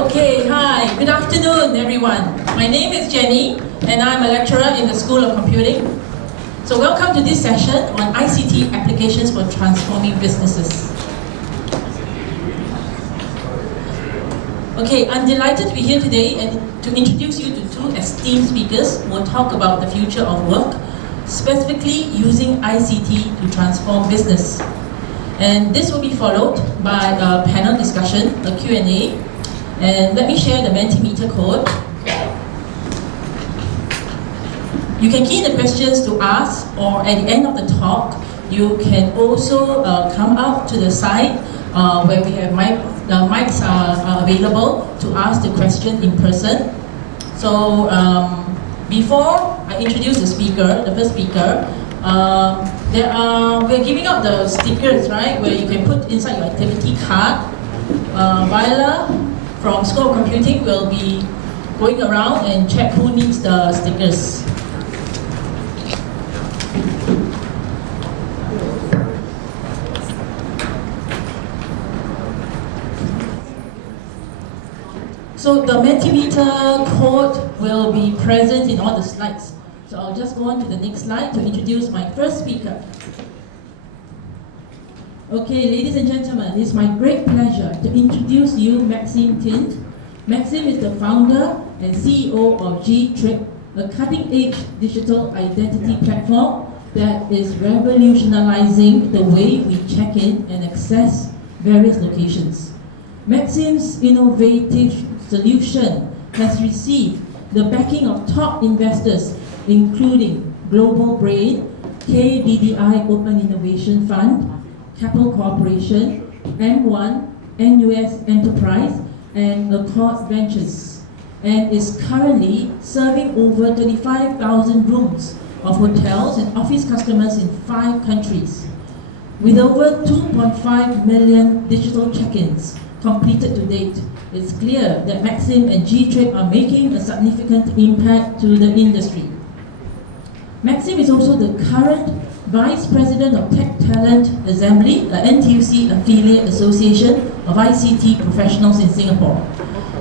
Okay, hi, good afternoon everyone. My name is Jenny and I'm a lecturer in the School of Computing. So welcome to this session on ICT applications for transforming businesses. Okay, I'm delighted to be here today and to introduce you to two esteemed speakers who will talk about the future of work, specifically using ICT to transform business. And this will be followed by a panel discussion, a Q&A. And let me share the Mentimeter code. You can key in the questions to ask, or at the end of the talk, you can also come out to the side where we have mics are available to ask the question in person. So before I introduce the speaker, the first speaker, we're giving out the stickers, right, where you can put inside your activity card. Viola from School of Computing will be going around and check who needs the stickers. So the Mentimeter code will be present in all the slides. So I'll just go on to the next slide to introduce my first speaker. Okay, ladies and gentlemen, it's my great pleasure to introduce you Maxim Tint. Maxim is the founder and CEO of Gtriip, a cutting-edge digital identity platform that is revolutionizing the way we check in and access various locations. Maxim's innovative solution has received the backing of top investors, including Global Brain, KDDI Open Innovation Fund, Capital Corporation, M1, NUS Enterprise, and Accord Ventures, and is currently serving over 35,000 rooms of hotels and office customers in 5 countries. With over 2.5 million digital check-ins completed to date, it's clear that Maxim and Gtriip are making a significant impact to the industry. Maxim is also the current Vice President of Tech Talent Assembly, a NTUC affiliate association of ICT professionals in Singapore.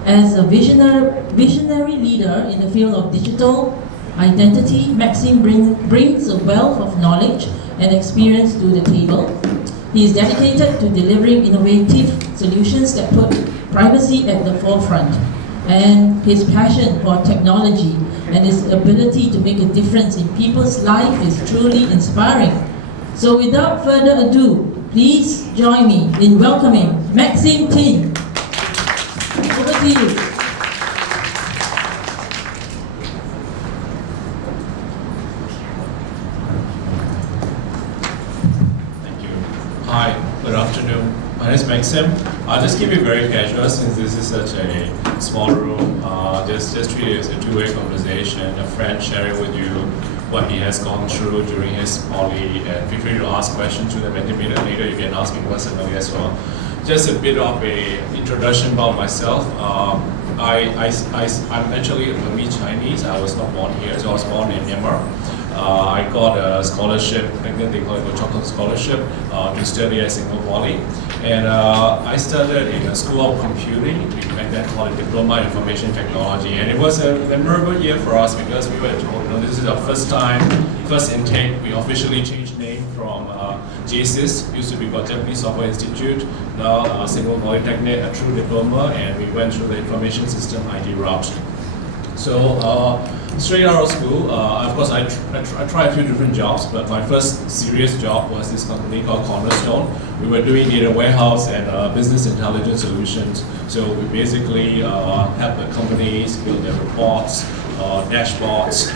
As a visionary leader in the field of digital identity, Maxim brings a wealth of knowledge and experience to the table. He is dedicated to delivering innovative solutions that put privacy at the forefront, and his passion for technology and his ability to make a difference in people's life is truly inspiring. So without further ado, please join me in welcoming Maxim Tint. Over to you. Thank you. Hi, good afternoon. My name is Maxim. I'll just keep it very casual since this is such a small room. Just treat it as a two-way conversation, a friend sharing with you what he has gone through during his poly, and feel free to ask questions to the Mentimeter later. You can ask me personally as well. Just a bit of an introduction about myself. I'm actually a Burmese Chinese. I was not born here, so I was born in Myanmar. I got a scholarship, back then they call it a chocolate scholarship, to study at Singapore Poly. And I started in a School of Computing, we back then called it Diploma in Information Technology. And it was a memorable year for us because we were told, this is our first intake. We officially changed name from JSIS, used to be called Japanese Software Institute, now Singapore Polytechnic, a true diploma, and we went through the information system IT route. So straight out of school, of course I tried a few different jobs, but my first serious job was this company called Cornerstone. We were doing data warehouse and business intelligence solutions. So we basically help the companies build their reports, dashboards,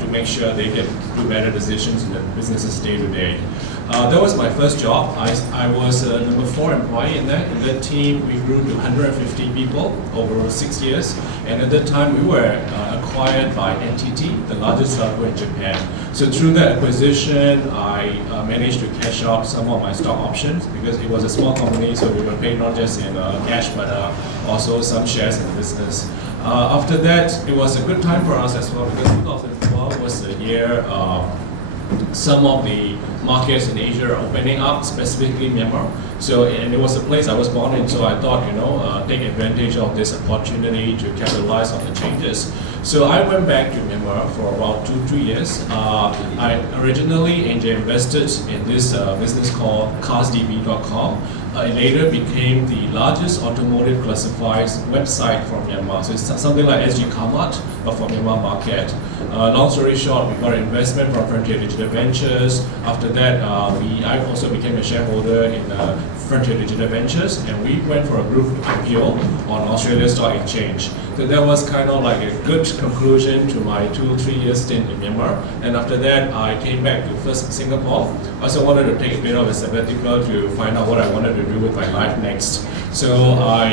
to make sure they can do better decisions in the businesses day to day. That was my first job. I was number 4 employee in that team. We grew to 150 people over 6 years. And at that time, we were acquired by NTT, the largest telco in Japan. So through that acquisition, I managed to cash out some of my stock options because it was a small company, so we were paid not just in cash, but also some shares in the business. After that, it was a good time for us as well because 2012 was the year some of the markets in Asia are opening up, specifically Myanmar. So, and it was the place I was born in, so I thought, take advantage of this opportunity to capitalize on the changes. So I went back to Myanmar for about 2-3 years. I originally invested in this business called carsdb.com. It later became the largest automotive classifieds website from Myanmar. So it's something like SG Carmart, but for Myanmar market. Long story short, we got an investment from Frontier Digital Ventures. After that, I also became a shareholder in Frontier Digital Ventures, and we went for a group IPO on Australia Stock Exchange. So that was kind of like a good conclusion to my 2-3 year stint in Myanmar. And after that, I came back to first Singapore. I also wanted to take a bit of a sabbatical to find out what I wanted to do with my life next. So I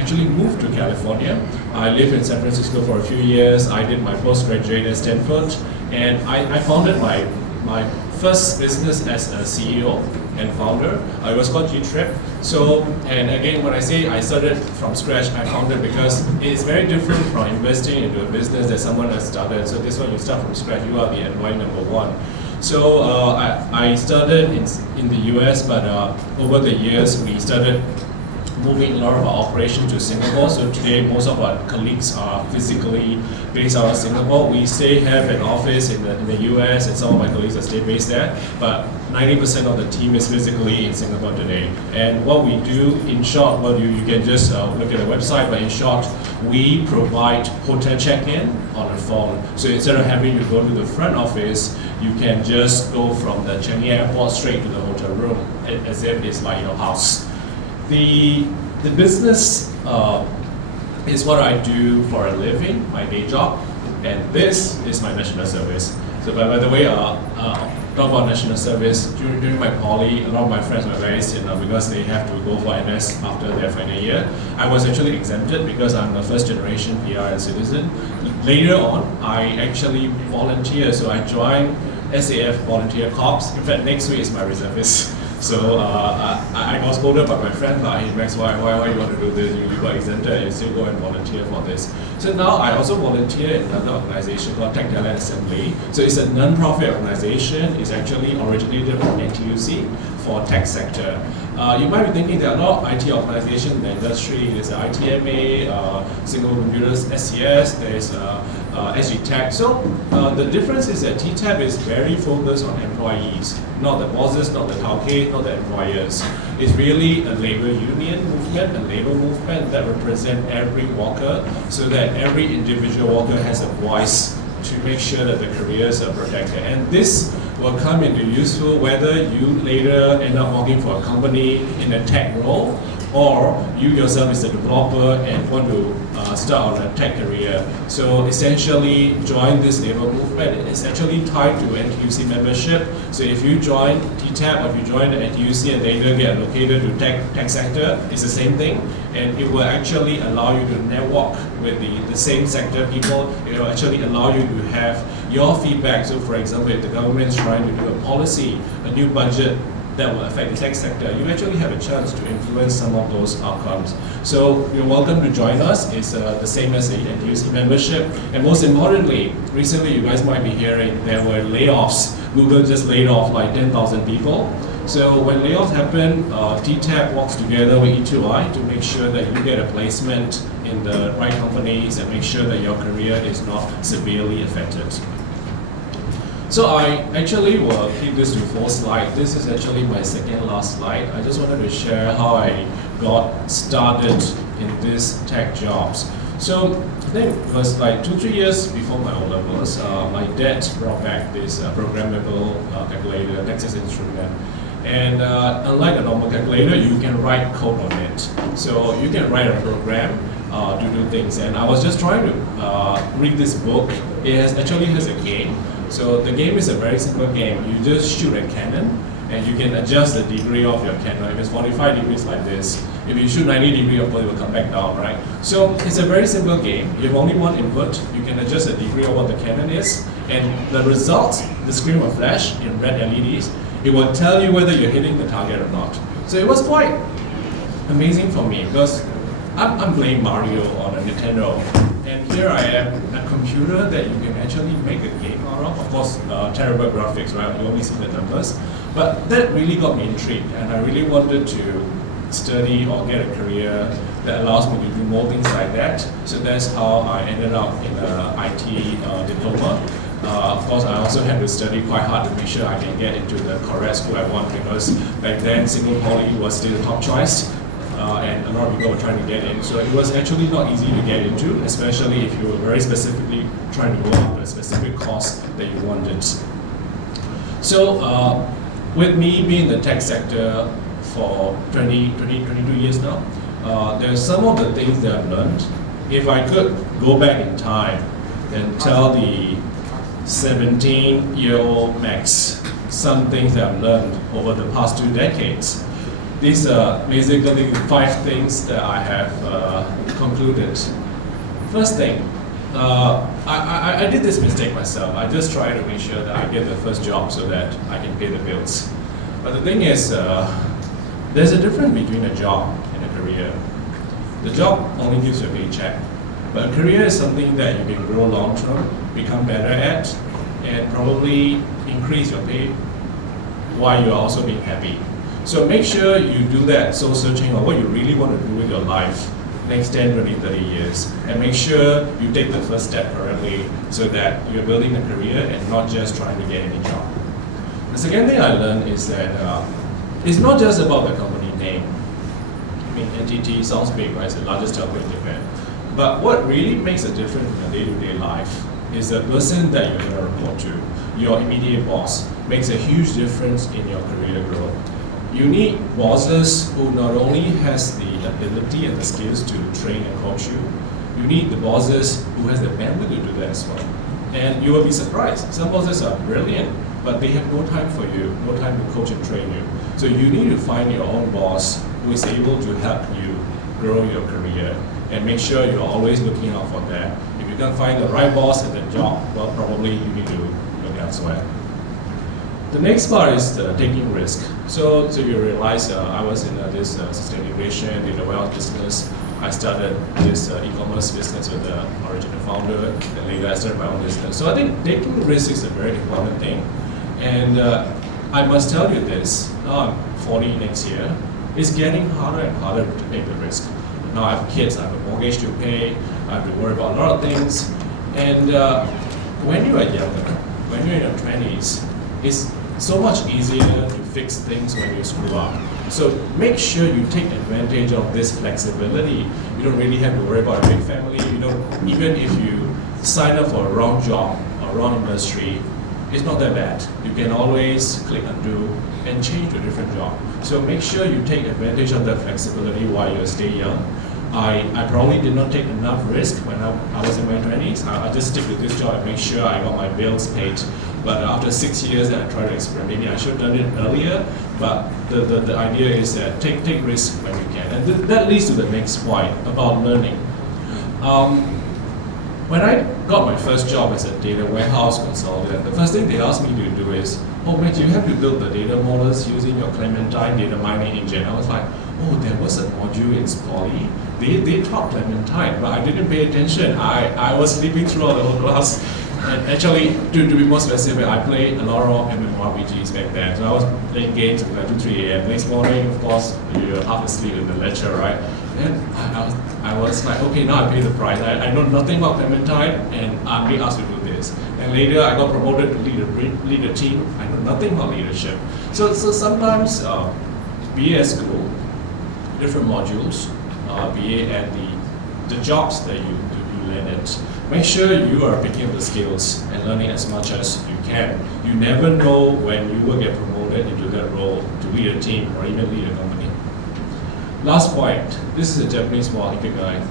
actually moved to California. I lived in San Francisco for a few years. I did my postgraduate at Stanford, and I founded my first business as a CEO and founder. It was called Gtriip. So, and again, when I say I started from scratch, I founded because it's very different from investing into a business that someone has started. So this one, you start from scratch, you are the employee number one. So I started in the US, but over the years, we started moving a lot of our operations to Singapore. So today, most of our colleagues are physically based out of Singapore. We have an office in the US, and some of my colleagues are stay based there. But 90% of the team is physically in Singapore today. And what we do, in short, well, you can just look at the website, but in short, we provide hotel check-in on the phone. So instead of having to go to the front office, you can just go from the Changi Airport straight to the hotel room, as if it's like your house. The business is what I do for a living, my day job, and this is my national service. So by the way, talk about national service, during my poly, a lot of my friends were very similar because they have to go for NS after their final year. I was actually exempted because I'm a first generation PR and citizen. Later on, I actually volunteer, so I joined SAF Volunteer Corps. In fact, next week is my reservist. So I was scolded by my friend, like, hey Max, why you want to do this? You got exempted, you still go and volunteer for this. So now I also volunteer in another organization called Tech Talent Assembly. So it's a non-profit organization. It's actually originated from NTUC for tech sector. You might be thinking there are a lot of IT organizations in the industry. There's the ITMA, Single Computers, SCS, there's SG Tech. So the difference is that TTAP is very focused on employees, not the bosses, not the tauke, not the employers. It's really a labor union movement, a labor movement that represents every worker, so that every individual worker has a voice to make sure that the careers are protected. And this will come into useful whether you later end up working for a company in a tech role, or you yourself is a developer and want to start on a tech career. So essentially, join this labor movement. It's actually tied to NTUC membership. So if you join TTAP or if you join the NTUC and later get allocated to tech sector, it's the same thing. And it will actually allow you to network with the same sector people. It will actually allow you to have your feedback. So for example, if the government is trying to do a policy, a new budget, that will affect the tech sector, you actually have a chance to influence some of those outcomes. So you're welcome to join us. It's the same as the NTUC membership. And most importantly, recently you guys might be hearing there were layoffs. Google just laid off like 10,000 people. So when layoffs happen, TTAP works together with E2I to make sure that you get a placement in the right companies and make sure that your career is not severely affected. So I actually will keep this to 4 slides. This is actually my second last slide. I just wanted to share how I got started in these tech jobs. So I think it was like 2-3 years before my O-levels, my dad brought back this programmable calculator, Texas Instrument. And unlike a normal calculator, you can write code on it. So you can write a program to do things. And I was just trying to read this book. It actually has a game. So the game is a very simple game. You just shoot a cannon and you can adjust the degree of your cannon. If it's 45 degrees like this, if you shoot 90 degrees, of course it will come back down, right? So it's a very simple game. You have only one input. You can adjust the degree of what the cannon is, and the result, the screen will flash in red LEDs. It will tell you whether you're hitting the target or not. So it was quite amazing for me because I'm playing Mario on a Nintendo, and here I am, a computer that you can actually make a game out of. Of course, terrible graphics, right? You only see the numbers. But that really got me intrigued, and I really wanted to study or get a career that allows me to do more things like that. So that's how I ended up in an IT diploma. Of course, I also had to study quite hard to make sure I can get into the correct school I want, because back then Singapore Poly was still the top choice, and a lot of people were trying to get in. So it was actually not easy to get into, especially if you were very specifically trying to go after a specific course that you wanted. So with me being in the tech sector for 22 years now, there are some of the things that I've learned. If I could go back in time and tell the 17-year-old Max some things that I've learned over the past 2 decades, these are basically 5 things that I have concluded. First thing, I did this mistake myself. I just try to make sure that I get the first job so that I can pay the bills. But the thing is, there's a difference between a job and a career. The job only gives you a paycheck, but a career is something that you can grow long term, become better at, and probably increase your pay while you're also being happy. So make sure you do that soul searching on what you really want to do with your life next 10, 20, 30 years, and make sure you take the first step correctly so that you're building a career and not just trying to get any job. The second thing I learned is that it's not just about the company name. I mean, NTT sounds big, right? It's the largest telco in Japan. But what really makes a difference in your day-to-day life is the person that you're going to report to, your immediate boss, makes a huge difference in your career growth. You need bosses who not only has the ability and the skills to train and coach you, you need the bosses who has the bandwidth to do that as well. And you will be surprised. Some bosses are brilliant, but they have no time for you, no time to coach and train you. So you need to find your own boss who is able to help you grow your career, and make sure you're always looking out for that. If you can't find the right boss at the job, well, probably you need to look elsewhere. The next part is taking risk. So you realize I was in this system integration, data warehouse business. I started this e-commerce business with the original founder, and later I started my own business. So I think taking risk is a very important thing. And I must tell you this, now I'm 40 next year, it's getting harder and harder to take the risk. Now I have kids, I have a mortgage to pay, I have to worry about a lot of things. And when you are younger, when you're in your 20s, it's so much easier to fix things when you screw up. So make sure you take advantage of this flexibility. You don't really have to worry about a big family. Even if you sign up for a wrong job or wrong industry, it's not that bad. You can always click undo and change to a different job. So make sure you take advantage of that flexibility while you stay young. I probably did not take enough risk when I was in my 20s. I just stick with this job and make sure I got my bills paid. But after 6 years, I tried to experiment. Maybe I should have done it earlier, but the idea is that take risk when you can. And that leads to the next point about learning. When I got my first job as a data warehouse consultant, the first thing they asked me to do is, oh, Matt, you have to build the data models using your Clementine data mining engine. I was like, oh, there was a module in Poly. They taught Clementine, but I didn't pay attention. I was sleeping throughout the whole class. And actually, to be more specific, I played a lot of MMORPGs back then. So I was playing games at 2, 3 a.m. Next morning, of course, you're half asleep in the lecture, right? And I was like, okay, now I pay the price. I know nothing about Clementine, and I'm being asked to do this. And later, I got promoted to lead a team. I know nothing about leadership. So sometimes, BA at school, different modules, BA at the jobs that you landed. Make sure you are picking up the skills and learning as much as you can. You never know when you will get promoted into that role to lead a team or even lead a company. Last point, this is a Japanese word, ikigai.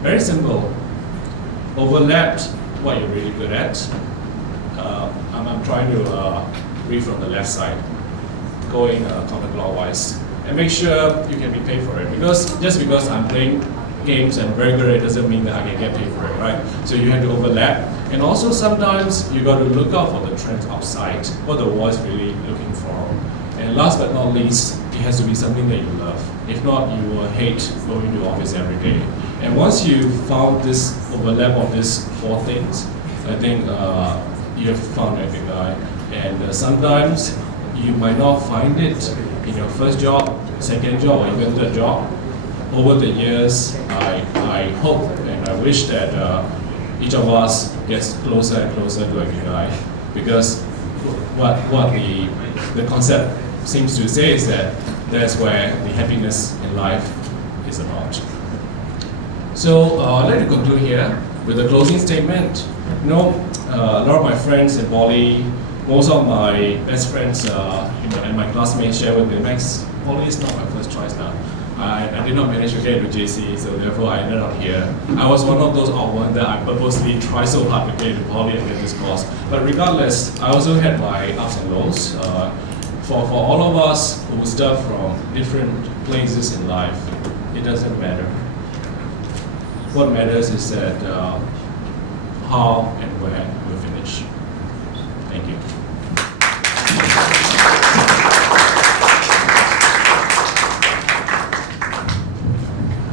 Very simple. Overlap what you're really good at. I'm trying to read from the left side, going counterclockwise. And make sure you can be paid for it. Because just because I'm playing games and very good at it doesn't mean that I can get paid for it, right? So you have to overlap. And also sometimes you got to look out for the trends outside, what the world is really looking for. And last but not least, it has to be something that you love. If not, you will hate going to office every day. And once you found this overlap of these 4 things, I think you have found a good guy. And sometimes you might not find it in your first job, second job, or even third job. Over the years, I hope and I wish that each of us gets closer and closer to a Ikigai, because what the concept seems to say is that that's where the happiness in life is about. So I'd like to conclude here with a closing statement. You know, a lot of my friends in Poly, most of my best friends and my classmates share with me, Max, Poly is not my first choice now. I did not manage to get into JC, so therefore I ended up here. I was one of those odd ones that I purposely tried so hard to get into Poly and get this course. But regardless, I also had my ups and lows. For all of us who start from different places in life, it doesn't matter. What matters is that how and where we finish. Thank you.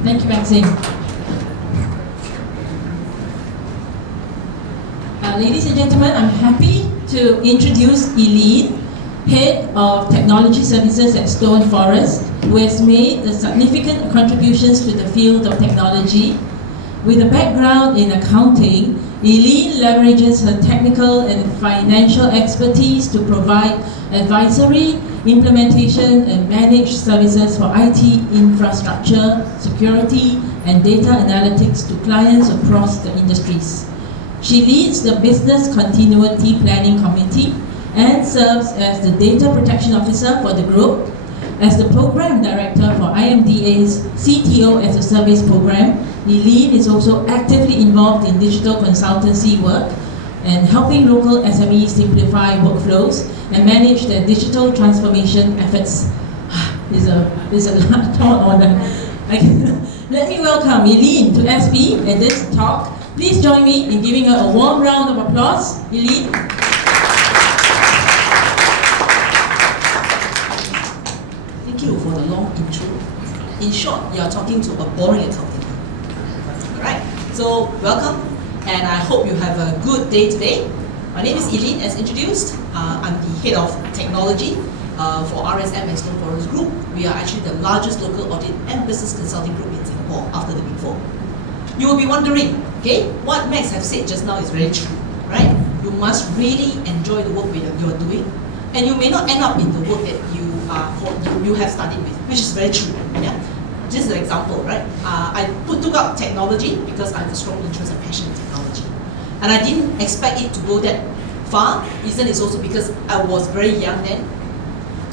Thank you, Maxim. Ladies and gentlemen, I'm happy to introduce Eileen, Head of Technology Services at Stone Forest, who has made significant contributions to the field of technology. With a background in accounting, Eileen leverages her technical and financial expertise to provide advisory, implementation and managed services for IT infrastructure, security, and data analytics to clients across the industries. She leads the Business Continuity Planning Committee and serves as the Data Protection Officer for the group. As the Program Director for IMDA's CTO as a Service program, Eileen is also actively involved in digital consultancy work and helping local SMEs simplify workflows and manage their digital transformation efforts. There's a lot on them. Let me welcome Eileen to SP at this talk. Please join me in giving her a warm round of applause. Eileen. Thank you for the long intro. In short, you are talking to a boring accountant. Alright, so welcome, and I hope you have a good day today. My name is Eileen, as introduced. I'm the head of technology for RSM and Stone Forest Group. We are actually the largest local audit and business consulting group in Singapore after the Big Four. You will be wondering, okay, what Max have said just now is very true, right? You must really enjoy the work you are doing, and you may not end up in the work that you have studied with, which is very true. Yeah? Just an example, right? I took up technology because I have a strong interest and passion in technology. And I didn't expect it to go that far. Reason is also because I was very young then.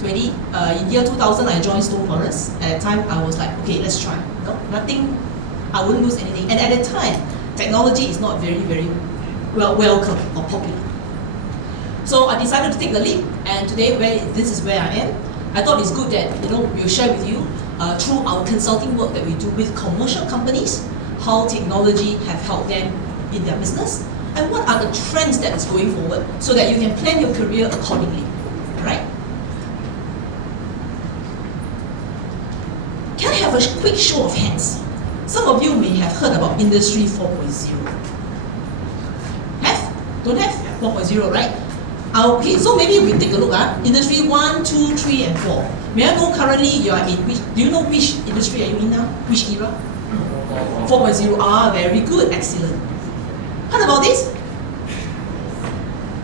In year 2000, I joined Stone Forest. At the time, I was like, okay, let's try. No, nothing, I wouldn't lose anything. And at the time, technology is not very, very welcome or popular. So I decided to take the leap. And today, this is where I am. I thought it's good that we'll share with you through our consulting work that we do with commercial companies, how technology have helped them in their business, and what are the trends that is going forward, so that you can plan your career accordingly, right? Can I have a quick show of hands? Some of you may have heard about Industry 4.0. Have? Don't have? 4.0, right? Okay, so maybe we take a look at Industry 1, 2, 3, and 4. May I know currently you are in which, do you know which industry are you in now? Which era? 4.0, very good, excellent. Heard about this?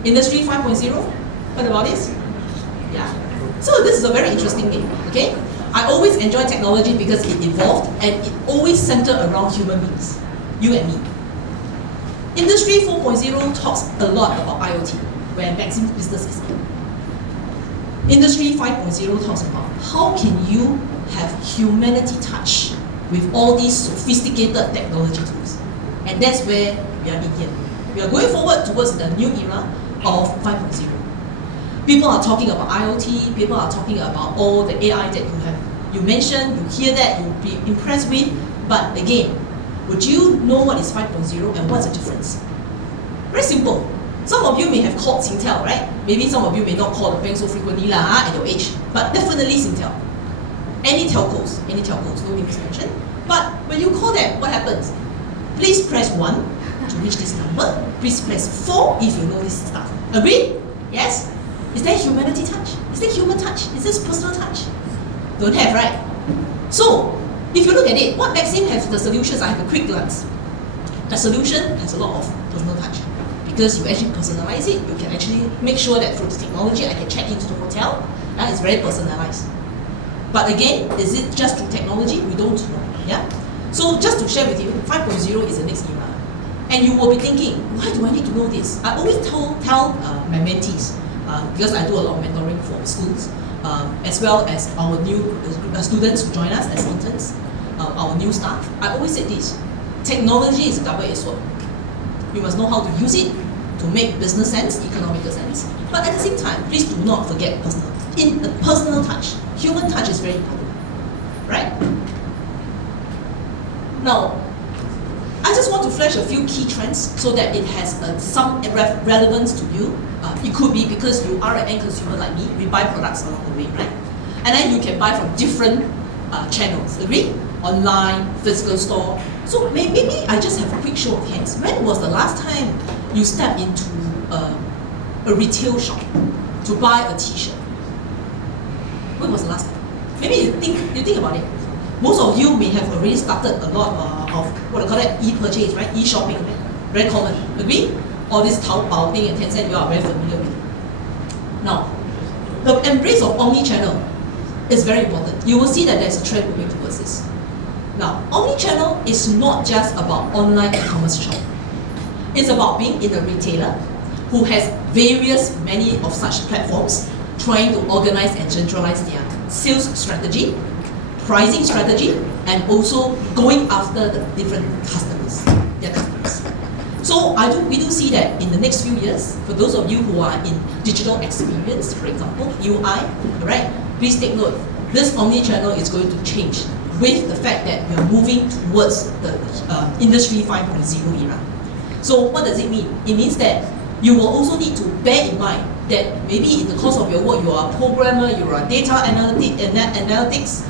Industry 5.0? Heard about this? Yeah. So this is a very interesting thing, okay? I always enjoy technology because it evolved and it always centered around human beings, you and me. Industry 4.0 talks a lot about IoT, where Maxim's business is in. Industry 5.0 talks about how can you have humanity touch with all these sophisticated technology tools. And that's where we are in here. We are going forward towards the new era of 5.0. People are talking about IoT, people are talking about all the AI that you mentioned, you hear that, you'll be impressed with, but again, would you know what is 5.0 and what's the difference? Very simple. Some of you may have called Singtel, right? Maybe some of you may not call the bank so frequently at your age, but definitely Singtel. Any telcos, no name is mentioned. But when you call them, what happens? Please press 1 to reach this number. Please press 4 if you know this stuff. Agree? Yes? Is there humanity touch? Is there human touch? Is this personal touch? Don't have, right? So, if you look at it, what Maxim has the solutions, I have a quick glance. The solution has a lot of personal touch because you actually personalize it. You can actually make sure that through the technology I can check into the hotel. It's very personalized. But again, is it just through technology? We don't know. Yeah. So just to share with you, 5.0 is the next era, and you will be thinking, why do I need to know this? I always tell my mentees because I do a lot of mentoring for schools, as well as our new students who join us as interns, our new staff. I always say this. Technology is a double-edged sword. You must know how to use it to make business sense, economical sense. But at the same time, please do not forget personal. In the personal touch, human touch is very important, right? Now, I just want to flash a few key trends so that it has some relevance to you. It could be because you are an end consumer like me. We buy products along the way, right? And then you can buy from different channels. Agree? Online, physical store. So maybe I just have a quick show of hands. When was the last time you stepped into a retail shop to buy a t-shirt? When was the last time? Maybe you think about it. Most of you may have already started a lot of what I call it e-purchase, right? E-shopping, right? Very common. Agree? All this Taobao thing and Tencent you are very familiar with. Now, the embrace of omni-channel is very important. You will see that there's a trend moving towards this. Now, omni-channel is not just about online e-commerce shop. It's about being in a retailer who has many of such platforms trying to organize and centralize their sales strategy, pricing strategy, and also going after the different customers, their customers. So we do see that in the next few years, for those of you who are in digital experience, for example, UI, right? Please take note, this omni-channel is going to change with the fact that we are moving towards the Industry 5.0 era. So what does it mean? It means that you will also need to bear in mind that maybe in the course of your work, you are a programmer, you are a data analytics,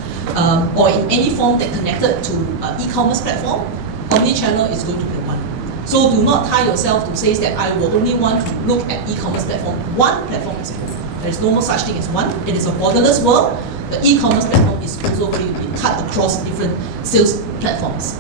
or in any form that connected to e-commerce platform, omni-channel is going to be one. So do not tie yourself to say that I will only want to look at e-commerce platform. One platform is full. There is no more such thing as one. It is a borderless world. The e-commerce platform is also going to be cut across different sales platforms.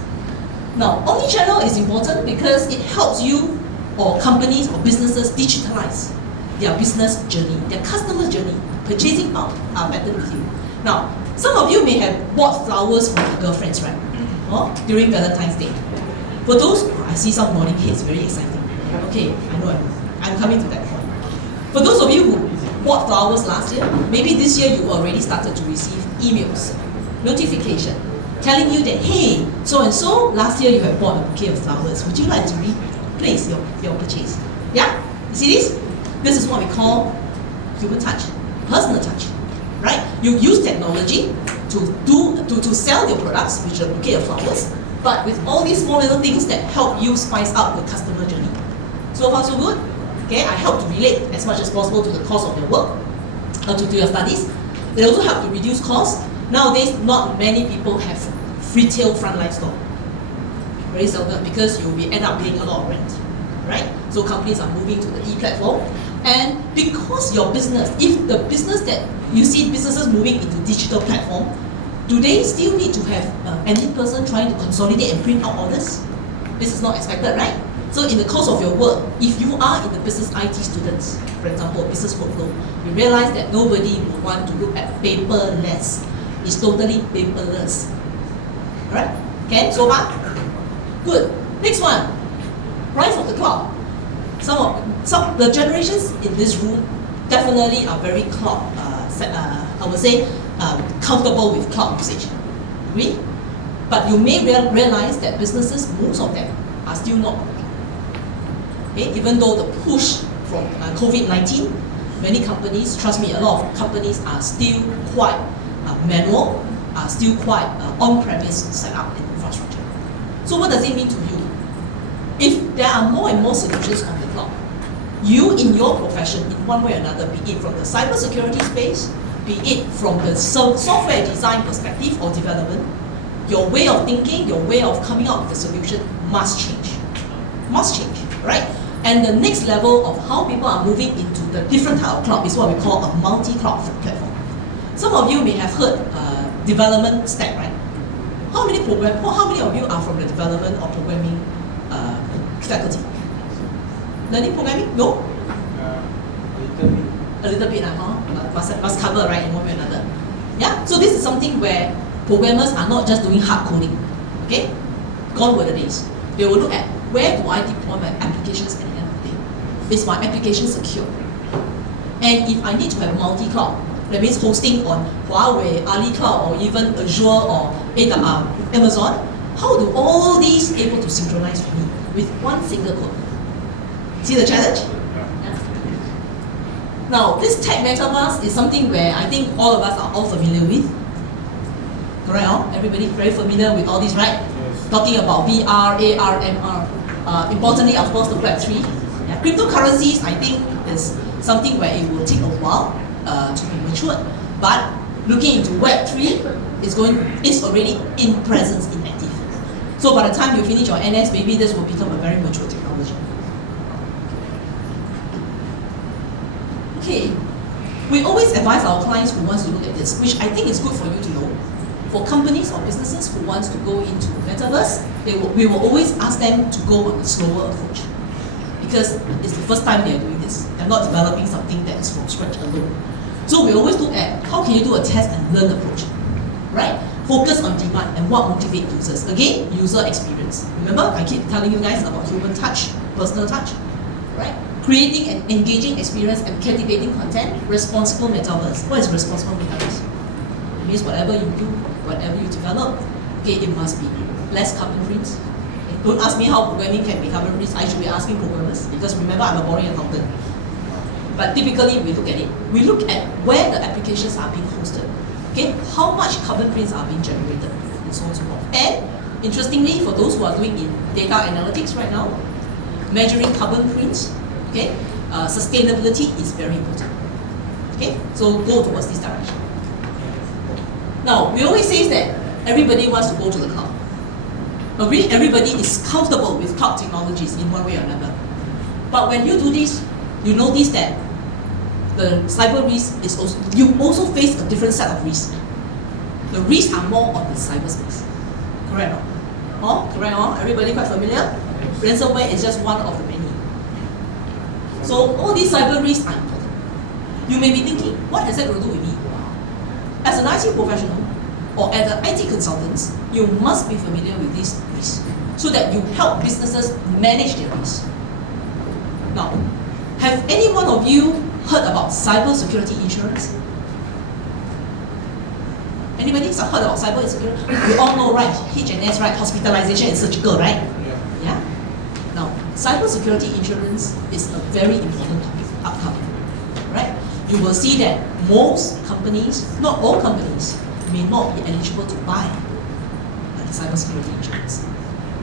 Now, omni-channel is important because it helps you or companies or businesses digitalize their business journey, their customer journey. Purchasing power are better with you. Now, some of you may have bought flowers for your girlfriends, right? During Valentine's Day. For those, I see some nodding heads, very exciting. Okay, I know I'm coming to that point. For those of you who bought flowers last year, maybe this year you already started to receive emails, notification, telling you that, hey, so-and-so, last year you have bought a bouquet of flowers. Would you like to replace your purchase? Yeah? You see this? This is what we call human touch, personal touch, right? You use technology to sell your products, which are a bouquet of flowers, but with all these small little things that help you spice up the customer journey. So far, so good. Okay, I help to relate as much as possible to the cost of your work, to your studies. They also help to reduce costs. Nowadays, not many people have retail frontline store. Very seldom, because you will end up paying a lot of rent, right? So companies are moving to the e-platform. And because your business, if the business that you see businesses moving into digital platform, do they still need to have any person trying to consolidate and print out orders? This is not expected, right? So in the course of your work, if you are in the business IT students, for example, business workflow, you realize that nobody will want to look at paperless. It's totally paperless. Alright? Okay, so far? Good. Next one. Rise of the cloud. Some the generations in this room definitely are very cloud, I would say, comfortable with cloud usage. Agree? But you may realize that businesses, most of them, are still not. Okay? Even though the push from COVID-19, many companies, trust me, a lot of companies are still quite manual, are still quite on-premise set up in infrastructure. So what does it mean to you? If there are more and more solutions on the cloud, you in your profession, in one way or another, be it from the cybersecurity space, be it from the software design perspective or development, your way of thinking, your way of coming up with the solution must change. Must change, right? And the next level of how people are moving into the different type of cloud is what we call a multi-cloud platform. Some of you may have heard development stack, right? How many of you are from the development or programming faculty? Learning programming? No? A little bit, must cover, right, in one way or another. Yeah? So this is something where programmers are not just doing hard coding. Okay? Gone were the days. They will look at where do I deploy my applications at the end of the day? Is my application secure? And if I need to have multi-cloud, that means hosting on Huawei, Ali Cloud, or even Azure or Amazon, how do all these able to synchronize with me with one single code? See the challenge? Yeah. Now, this tech metaverse is something where I think all of us are all familiar with. Correct? Everybody very familiar with all this, right? Yes. Talking about VR, AR, MR. Importantly, of course, the Web3. Yeah. Cryptocurrencies, I think, is something where it will take a while to be matured. But looking into Web3, it's already in presence, in active. So by the time you finish your NS, maybe this will become a very mature technology. Okay, we always advise our clients who wants to look at this, which I think is good for you to know. For companies or businesses who wants to go into metaverse, we will always ask them to go on a slower approach. Because it's the first time they are doing this. They're not developing something that is from scratch alone. So we always look at how can you do a test and learn approach, right? Focus on demand and what motivates users. Again, user experience. Remember, I keep telling you guys about human touch, personal touch, right? Creating an engaging experience and captivating content. Responsible metaverse. What is responsible metaverse? It means whatever you do, whatever you develop, okay, it must be less carbon prints. Don't ask me how programming can be carbon prints. I should be asking programmers because remember, I'm a boring accountant. But typically, we look at it. We look at where the applications are being hosted. Okay, how much carbon prints are being generated, and so on and so forth. And interestingly, for those who are doing in data analytics right now, measuring carbon prints, okay, sustainability is very important. Okay, so go towards this direction. Now, we always say that everybody wants to go to the cloud. Agree? Everybody is comfortable with cloud technologies in one way or another. But when you do this, you notice that the cyber risk is also, you also face a different set of risks. The risks are more on the cyberspace. Correct or not? Oh, correct or not? Everybody quite familiar? Ransomware is just one of the many. So all these cyber risks are important. You may be thinking, what has that got to do with me? As an IT professional or as an IT consultant, you must be familiar with these risks so that you help businesses manage their risks. Now, have any one of you heard about cyber security insurance? Anybody heard about cyber security? We all know, right? H&S, right? Hospitalization and surgical, right? Yeah? Now, cyber security insurance is a very important topic upcoming, right? You will see that most companies, not all companies, may not be eligible to buy the cyber security insurance.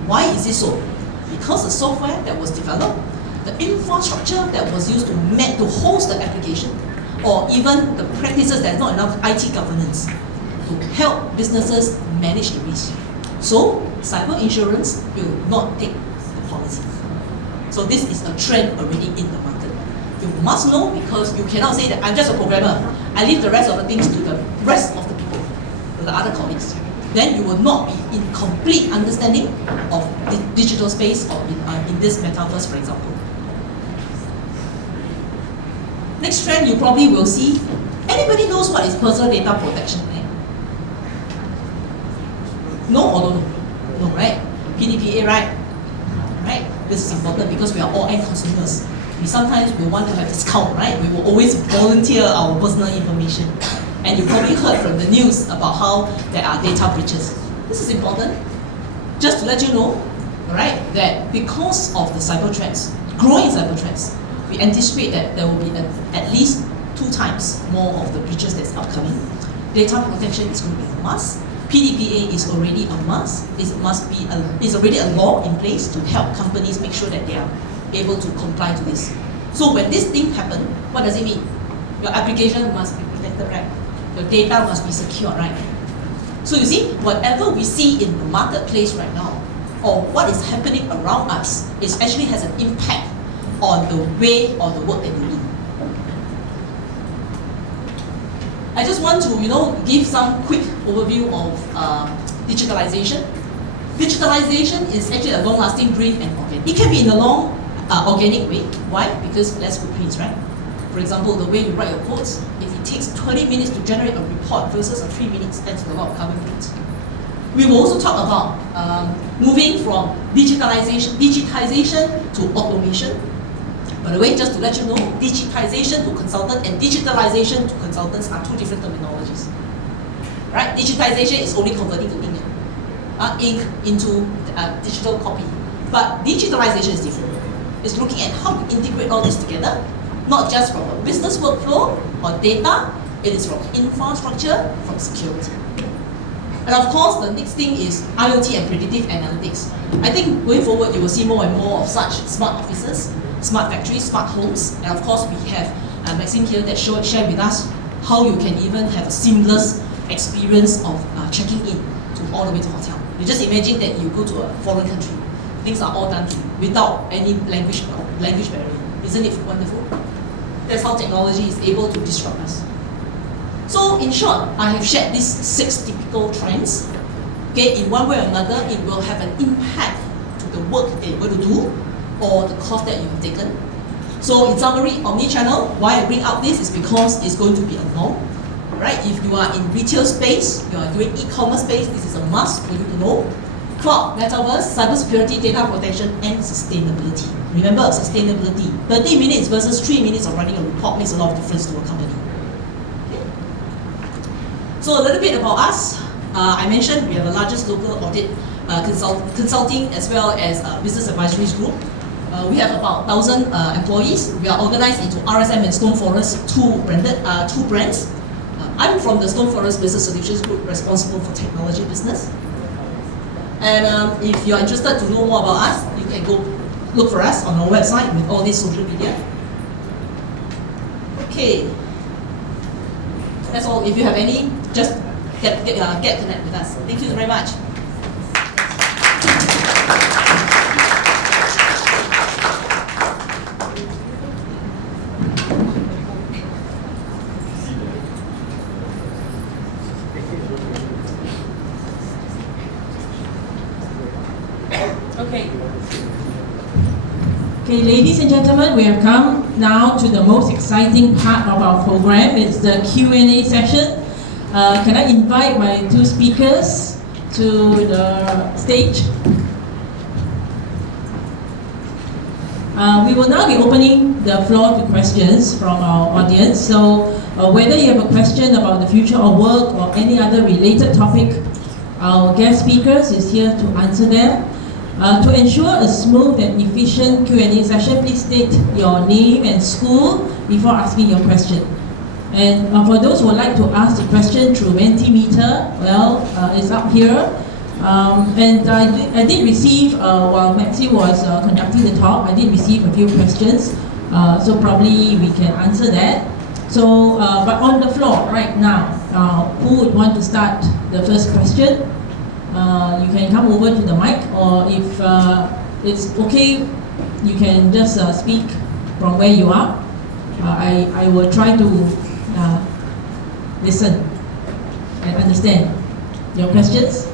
Why is this so? Because the software that was developed, the infrastructure that was used to host the application, or even the practices that not enough IT governance to help businesses manage the risk. So, cyber insurance will not take the policy. So this is a trend already in the market. You must know because you cannot say that I'm just a programmer. I leave the rest of the things to the rest of the people, to the other colleagues. Then you will not be in complete understanding of the digital space or in this metaverse, for example. Next trend you probably will see. Anybody knows what is personal data protection? No or don't know? No, right? PDPA, right? Right? This is important because we are all end consumers. We sometimes will want to have discount, right? We will always volunteer our personal information. And you probably heard from the news about how there are data breaches. This is important. Just to let you know, right, that because of the cyber threats, growing cyber threats, we anticipate that there will be at least 2 times more of the breaches that's upcoming. Data protection is going to be a must. PDPA is already a must. It's already a law in place to help companies make sure that they are able to comply to this. So when this thing happens, what does it mean? Your application must be protected, right? Your data must be secure, right? So you see, whatever we see in the marketplace right now, or what is happening around us, it actually has an impact on the way or the work that you do. I just want to, give some quick overview of digitalization. Digitalization is actually a long-lasting green and organic. It can be in a long, organic way. Why? Because less footprints, right? For example, the way you write your codes, if it takes 20 minutes to generate a report versus a 3 minutes, that's a lot of carbon footprints. We will also talk about moving from digitization to automation. By the way, just to let you know, digitization to consultant and digitalization to consultants are two different terminologies. Right? Digitization is only converting to ink into digital copy. But digitalization is different. It's looking at how to integrate all this together, not just from a business workflow or data, it is from infrastructure, from security. And of course, the next thing is IoT and predictive analytics. I think going forward, you will see more and more of such smart offices, smart factories, smart homes, and of course, we have Maxim here that share with us how you can even have a seamless experience of checking in to all the way to hotel. You just imagine that you go to a foreign country, things are all done to you without any language barrier. Isn't it wonderful? That's how technology is able to disrupt us. So in short, I have shared these 6 typical trends. Okay, in one way or another, it will have an impact to the work that you're going to do or the course that you have taken. So in summary, omni-channel, why I bring up this is because it's going to be a norm. Right? If you are in retail space, you are doing e-commerce space, this is a must for you to know. Cloud, metaverse, cybersecurity, data protection, and sustainability. Remember, sustainability. 30 minutes versus 3 minutes of running a report makes a lot of difference to a company. Okay. So a little bit about us. I mentioned we are the largest local audit consulting as well as business advisory group. We have about 1,000 employees. We are organized into RSM and Stone Forest, two brands. I'm from the Stone Forest Business Solutions Group, responsible for technology business. And if you're interested to know more about us, you can go look for us on our website with all these social media. Okay, that's all. If you have any, just get connect with us. Thank you very much. Okay, ladies and gentlemen, we have come now to the most exciting part of our program. It's the Q&A session. Can I invite my 2 speakers to the stage? We will now be opening the floor to questions from our audience. So whether you have a question about the future of work or any other related topic, our guest speakers is here to answer them. To ensure a smooth and efficient Q&A session, please state your name and school before asking your question. And for those who would like to ask the question through Mentimeter, well, it's up here. And I did receive, while Maxim was conducting the talk, I did receive a few questions. So probably we can answer that. So, but on the floor right now, who would want to start the first question? You can come over to the mic, or if it's okay, you can just speak from where you are. I will try to listen and understand your questions.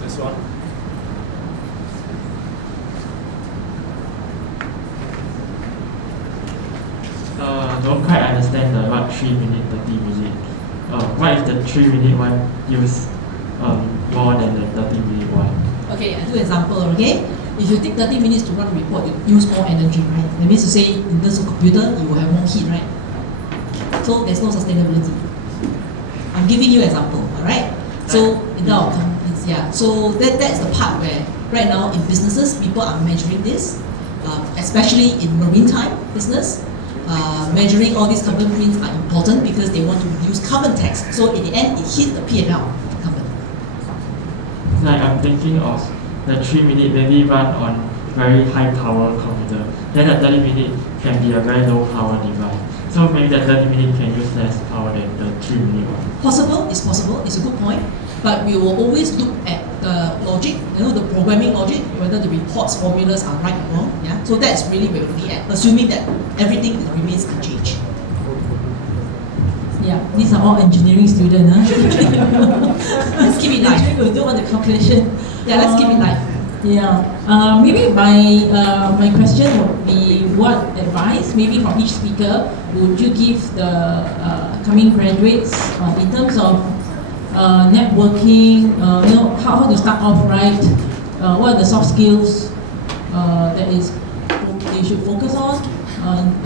This one. Don't quite understand the what 3 minute, 30 minute. What if the 3 minute one use more than the 30 minute one? Okay, I do example, okay? If you take 30 minutes to run a report, you use more energy, right? That means to say, in terms of computer, you will have more heat, right? So there's no sustainability. I'm giving you example, alright? So in our companies, yeah. So that's the part where right now in businesses, people are measuring this, especially in maritime business. Measuring all these carbon prints are important because they want to reduce carbon tax. So in the end, it hits the P&L of the company. Like I'm thinking of the 3 minute maybe run on very high power computer. Then the 30 minute can be a very low power device. So maybe the 30 minute can use less power than the 3 minute one. Possible, it's a good point. But we will always look at logic, the programming logic, whether the reports formulas are right or wrong. Yeah, so that's really what we're looking at, assuming that everything remains unchanged. Yeah, these are all engineering students, huh? Let's keep it light. We'll do all the calculation. Yeah, let's keep it light. Yeah. Maybe my question would be, what advice, maybe from each speaker, would you give the coming graduates in terms of networking? How to start off right? What are the soft skills that they should focus on,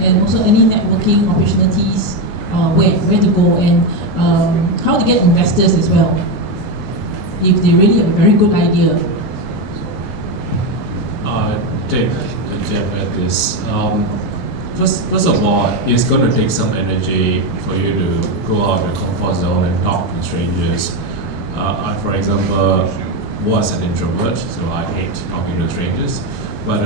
and also any networking opportunities, where to go, and how to get investors as well, if they really have a very good idea. Take a jab at this. First of all, it's going to take some energy for you to go out of your comfort zone and talk to strangers. I, for example, was an introvert, so I hate talking to strangers. But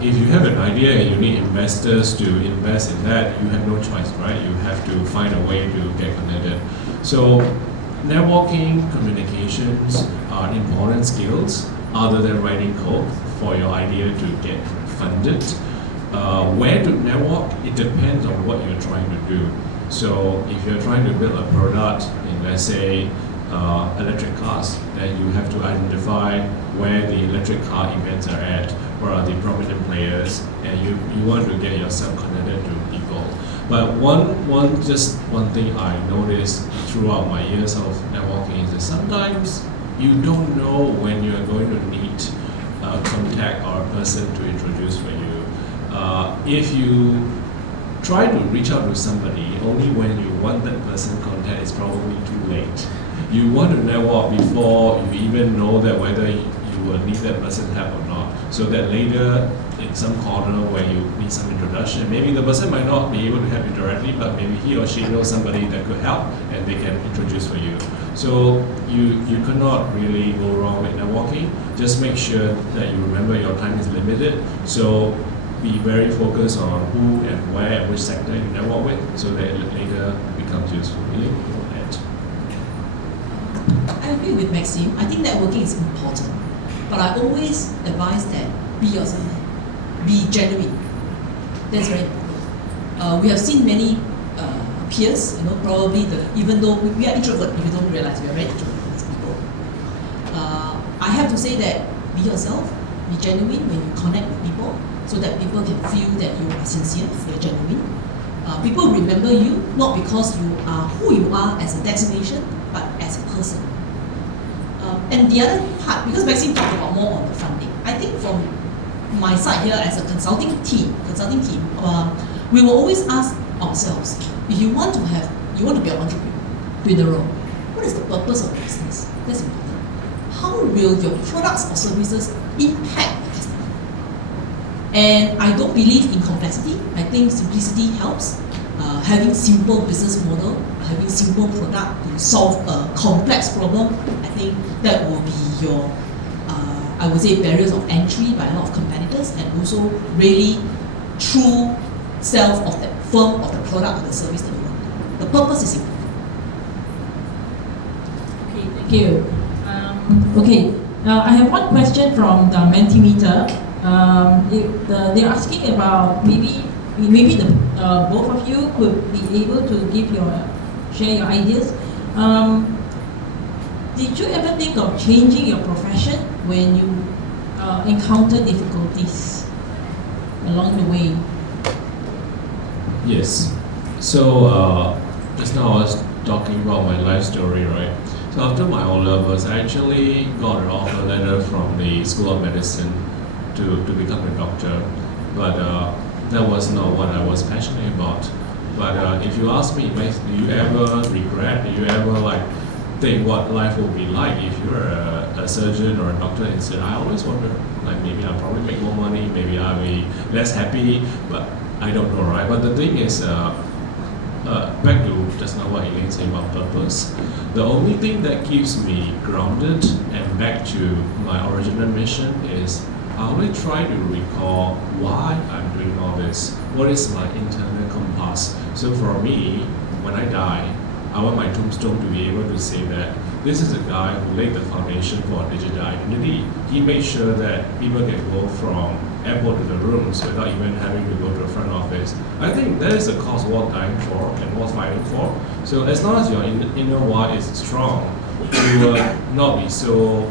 if you have an idea and you need investors to invest in that, you have no choice, right? You have to find a way to get connected. So networking, communications are important skills other than writing code for your idea to get funded. Where to network, it depends on what you're trying to do. So if you're trying to build a product in, let's say, electric cars, then you have to identify where the electric car events are at, where are the prominent players, and you want to get yourself connected to people. But one thing I noticed throughout my years of networking is that sometimes you don't know when you're going to need a contact or a person to introduce for you. If you try to reach out to somebody only when you want that person contact, it's probably too late. You want to network before you even know that whether you will need that person help or not, so that later in some corner where you need some introduction, maybe the person might not be able to help you directly, but maybe he or she knows somebody that could help and they can introduce for you. So you cannot really go wrong with networking. Just make sure that you remember your time is limited. So be very focused on who and where and which sector you network with, so that it later becomes useful for you. I agree with Maxim. I think networking is important, but I always advise that be yourself, be genuine. That's very important. We have seen many peers, probably even though we are introvert, if you don't realize we are very introvert people. I have to say that be yourself, be genuine when you connect with people, so that people can feel that you are sincere, you're genuine. People remember you not because you are who you are as a designation, but as a person. And the other part, because Maxim talked about more on the funding, I think from my side here as a consulting team, we will always ask ourselves, if you want to be an entrepreneur, what is the purpose of the business? That's important. How will your products or services impact the customer? And I don't believe in complexity. I think simplicity helps. Having simple business model, having simple product to solve a complex problem, I think that will be your, I would say, barriers of entry by a lot of competitors, and also really true self of that firm or the product or the service that you want. The purpose is important. Okay, thank you. I have one question from the Mentimeter. They're asking about maybe the both of you could be able to share your ideas. Did you ever think of changing your profession when you encounter difficulties along the way? Yes. So just now I was talking about my life story, right? So after my O-levels, I actually got an offer letter from the School of Medicine to become a doctor, but that was not what I was passionate about. But if you ask me, do you ever regret? Do you ever think what life will be like if you're a surgeon or a doctor instead? I always wonder, maybe I'll probably make more money, maybe I'll be less happy, but I don't know, right? But the thing is, back to just now what Eileen said about purpose, the only thing that keeps me grounded and back to my original mission is I always try to recall why I'm doing all this. What is my internal compass? So for me, when I die, I want my tombstone to be able to say that this is a guy who laid the foundation for digital identity. He made sure that people can go from airport to the rooms without even having to go to the front office. I think that is a cause worth dying for and worth fighting for. So as long as your inner why is strong, you will not be so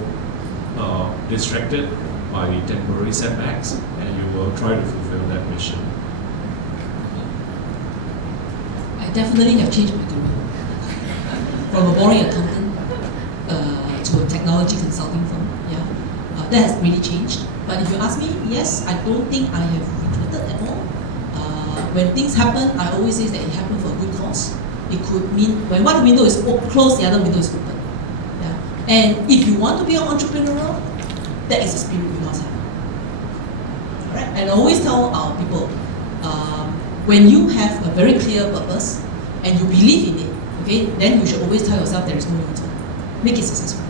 distracted by the temporary setbacks, and you will try to fulfill that mission. I definitely have changed my career from a boring accountant to a technology consulting firm. Yeah, that has really changed. But if you ask me, yes, I don't think I have regretted at all. When things happen, I always say that it happened for a good cause. It could mean when one window is closed, the other window is open. Yeah, and if you want to be an entrepreneur, that is the spirit you must have. All right, and I always tell our people, when you have a very clear purpose and you believe in it, okay, then you should always tell yourself there is no return. Make it successful.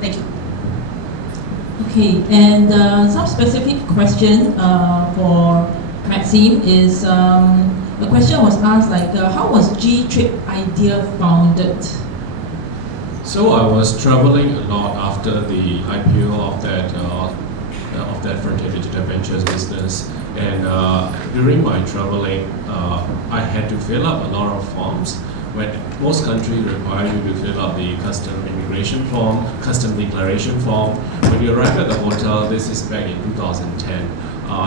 Thank you. Okay, and some specific question for Maxim is the question was asked like, how was Gtriip idea founded? So I was traveling a lot after the IPO of that Frontier Digital Ventures business, and during my traveling, I had to fill up a lot of forms. When most countries require you to fill up the custom immigration form, custom declaration form. When you arrive at the hotel, this is back in 2010,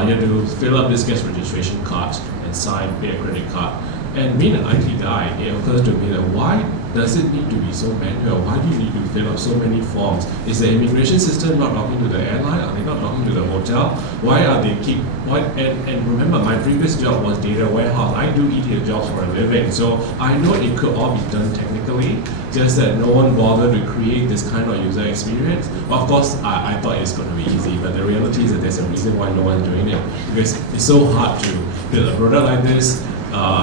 you have to fill up this guest registration card and sign, pay a credit card. And being an IT guy, it occurs to me that why does it need to be so manual? Why do you need to fill up so many forms? Is the immigration system not talking to the airline? Are they not talking to the hotel? Why are they and remember, my previous job was data warehouse. I do ETL jobs for a living, so I know it could all be done technically, just that no one bothered to create this kind of user experience. Well, of course, I thought it's going to be easy, but the reality is that there's a reason why no one's doing it, because it's so hard to build a product like this,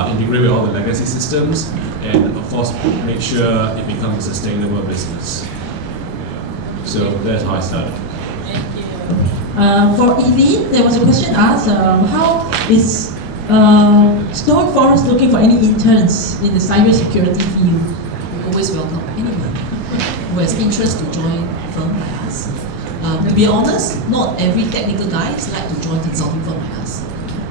integrate with all the legacy systems, and of course make sure it becomes a sustainable business. So that's how I started. Thank you. For Eileen, there was a question asked, how is Stone Forest looking for any interns in the cybersecurity field? We always welcome anyone who has interest to join a firm like us. To be honest, not every technical guys like to join consulting firm like us,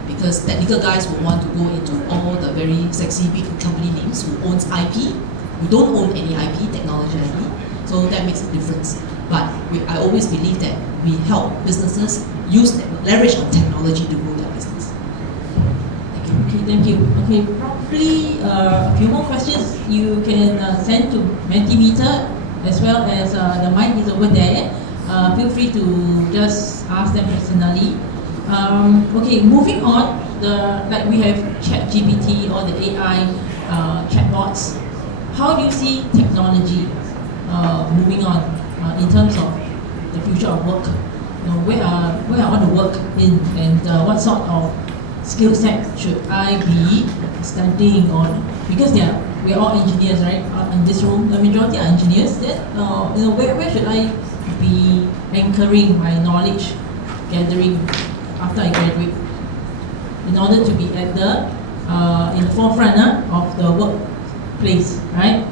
because technical guys will want to go into all the very sexy big company names who owns IP. We don't own any IP, technology IP, so that makes a difference. But I always believe that we help businesses leverage on technology to grow their business. Thank you. Okay, thank you. Okay, probably a few more questions you can send to Mentimeter, as well as the mic is over there. Feel free to just ask them personally. Okay, moving on, like we have ChatGPT or the AI chatbots. How do you see technology moving on in terms of the future of work? You know, where I want to work in, and what sort of skill set should I be studying on? Because we are all engineers, right? In this room, the majority are engineers. Then, where should I be anchoring my knowledge gathering after I graduate, in order to be at in the forefront of the workplace, right?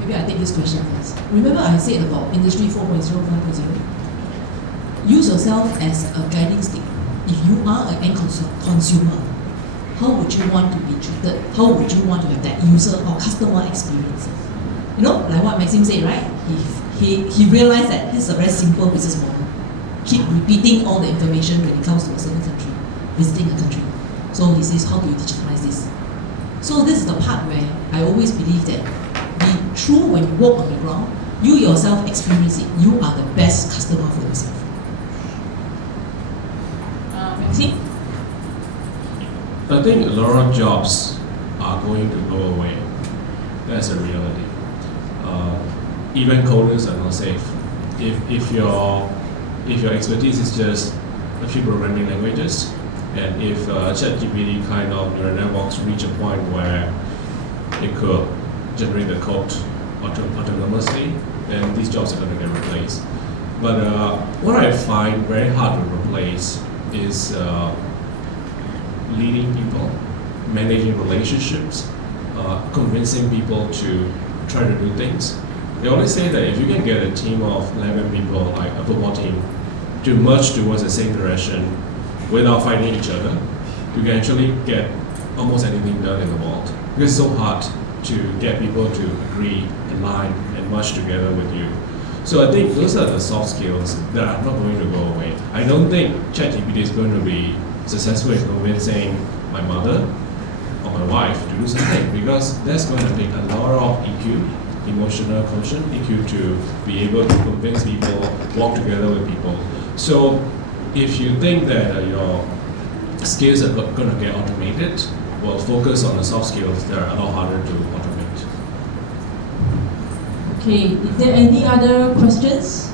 Maybe I take this question first. Remember I said about Industry 4.0, 5.0? Use yourself as a guiding stick. If you are an end consumer, how would you want to be treated? How would you want to have that user or customer experience? You know, like what Maxim said, right? He realized that this is a very simple business model. Keep repeating all the information when it comes to a certain country, visiting a country. So he says, how do you digitalize this? So this is the part where I always believe that be true when you walk on the ground, you yourself experience it. You are the best customer for yourself. Maxim? I think a lot of jobs are going to go away. That's a reality. Even coders are not safe. If your expertise is just a few programming languages, and if ChatGPT kind of neural networks reach a point where it could generate the code autonomously, then these jobs are going to get replaced. But what I find very hard to replace is leading people, managing relationships, convincing people to try to do things. They always say that if you can get a team of 11 people, like a football team, to merge towards the same direction without fighting each other, you can actually get almost anything done in the world. Because it's so hard to get people to agree, align, and merge together with you. So I think those are the soft skills that are not going to go away. I don't think ChatGPT is going to be successful in convincing my mother or my wife to do something, because that's going to take a lot of EQ, emotional quotient, EQ, to be able to convince people, walk together with people. So if you think that your skills are going to get automated, well, focus on the soft skills that are a lot harder to automate. Okay, is there any other questions?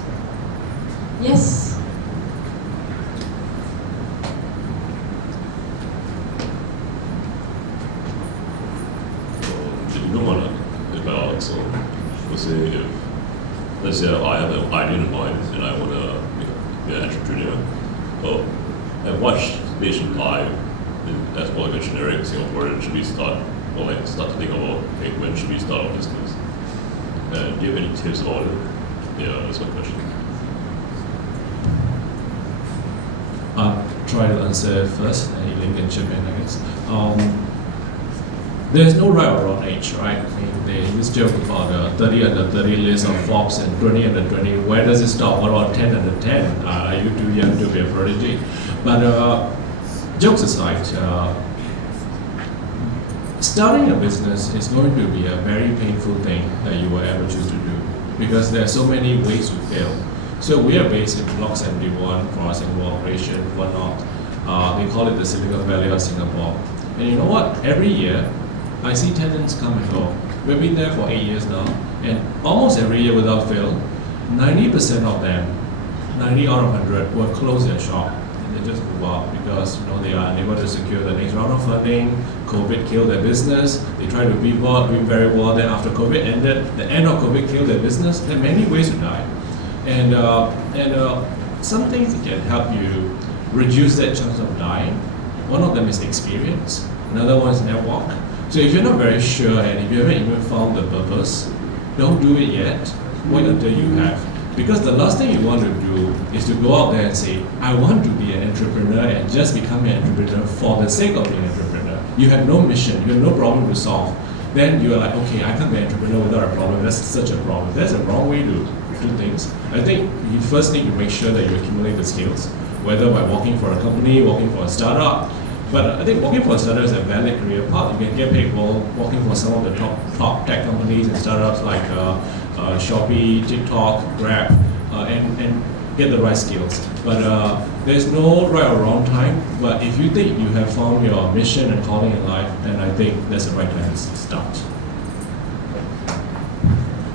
Yes. So, if, let's say I have an idea in mind and I want to be an entrepreneur, at what stage in life, as well like a generic Singaporean, should we start to think about, hey, when should we start our business? And do you have any tips about it? Yeah, that's my question. I'll try to answer first, and Eileen can chip in, I guess. There's no right or wrong age, right? I mean, they use joke about the 30 under 30 list of Forbes and 20 under 20. Where does it stop? What about 10 under 10? Are you too young to be a prodigy? But jokes aside, starting a business is going to be a very painful thing that you will ever choose to do, because there are so many ways to fail. So we are based in Block 71 for our Singapore operation, whatnot. They call it the Silicon Valley of Singapore. And you know what? Every year, I see tenants come and go. We've been there for 8 years now, and almost every year without fail, 90% of them, 90 out of 100, will close their shop and they just move out because they are unable to secure the next round of funding. COVID killed their business. They tried to pivot, doing very well. Then after COVID ended, the end of COVID killed their business. There are many ways to die, and some things that can help you reduce that chance of dying. One of them is experience. Another one is network. So if you're not very sure and if you haven't even found the purpose, don't do it yet. Wait until you have. Because the last thing you want to do is to go out there and say, I want to be an entrepreneur and just become an entrepreneur for the sake of being an entrepreneur. You have no mission, you have no problem to solve. Then you're like, okay, I can't be an entrepreneur without a problem. That's such a problem. That's a wrong way to do things. I think you first need to make sure that you accumulate the skills, whether by working for a company, working for a startup. But I think working for a startup is a valid career path. You can get paid well working for some of the top tech companies and startups like Shopee, TikTok, Grab, and get the right skills. But there's no right or wrong time. But if you think you have found your mission and calling in life, then I think that's the right time to start.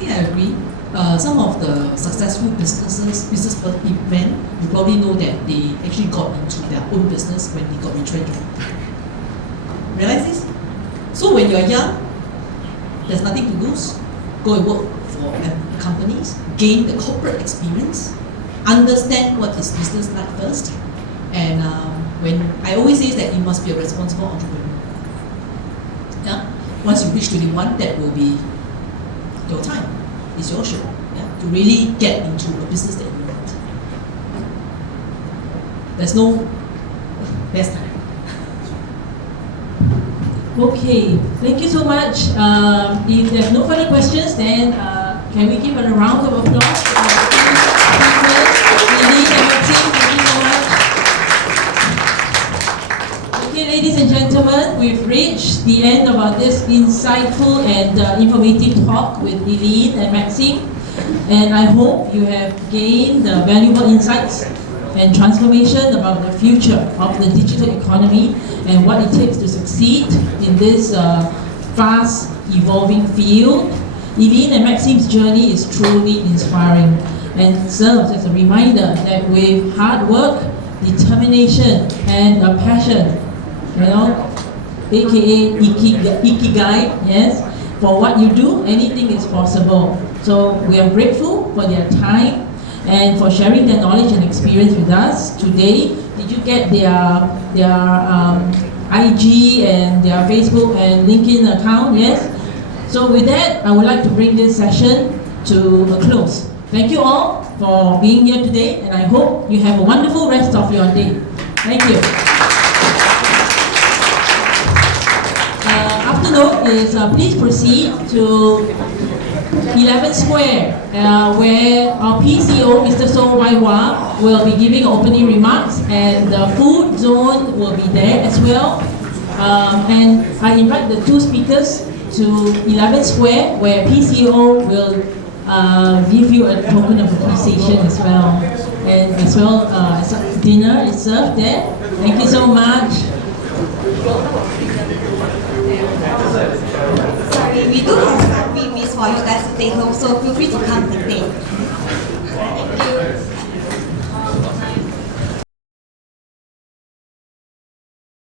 Yeah, I agree. Some of the successful businessmen, you probably know that they actually got into their own business when they got retrenched. Realize this? So when you're young, there's nothing to lose. Go and work for companies, gain the corporate experience, understand what is business like first. And when I always say that you must be a responsible entrepreneur. Yeah? Once you reach 21, that will be your time. It's your show, to really get into a business that you want. There's no best time. Okay, thank you so much. If there's no further questions, then can we give a round of applause to our speakers, Eileen and Maxim? Thank you so much. Okay, ladies and gentlemen, we've reached the end of this insightful and informative talk with Eileen and Maxim. And I hope you have gained valuable insights and transformation about the future of the digital economy and what it takes to succeed in this fast evolving field. Eileen and Maxim's journey is truly inspiring and serves as a reminder that with hard work, determination and a passion, aka ikigai, yes, for what you do, anything is possible. So we are grateful for their time and for sharing their knowledge and experience with us today. Did you get their IG and their Facebook and LinkedIn account, yes? So with that, I would like to bring this session to a close. Thank you all for being here today, and I hope you have a wonderful rest of your day. Thank you. Afternoon is please proceed to 11 Square, where our PCO, Mr. So Waiwa, will be giving opening remarks, and the food zone will be there as well. And I invite the two speakers to 11 Square, where PCO will give you a token of appreciation as well. And as well, dinner is served there. Thank you so much. Sorry, we do have some freebies for you guys to take home, so feel free to come and take. Thank you.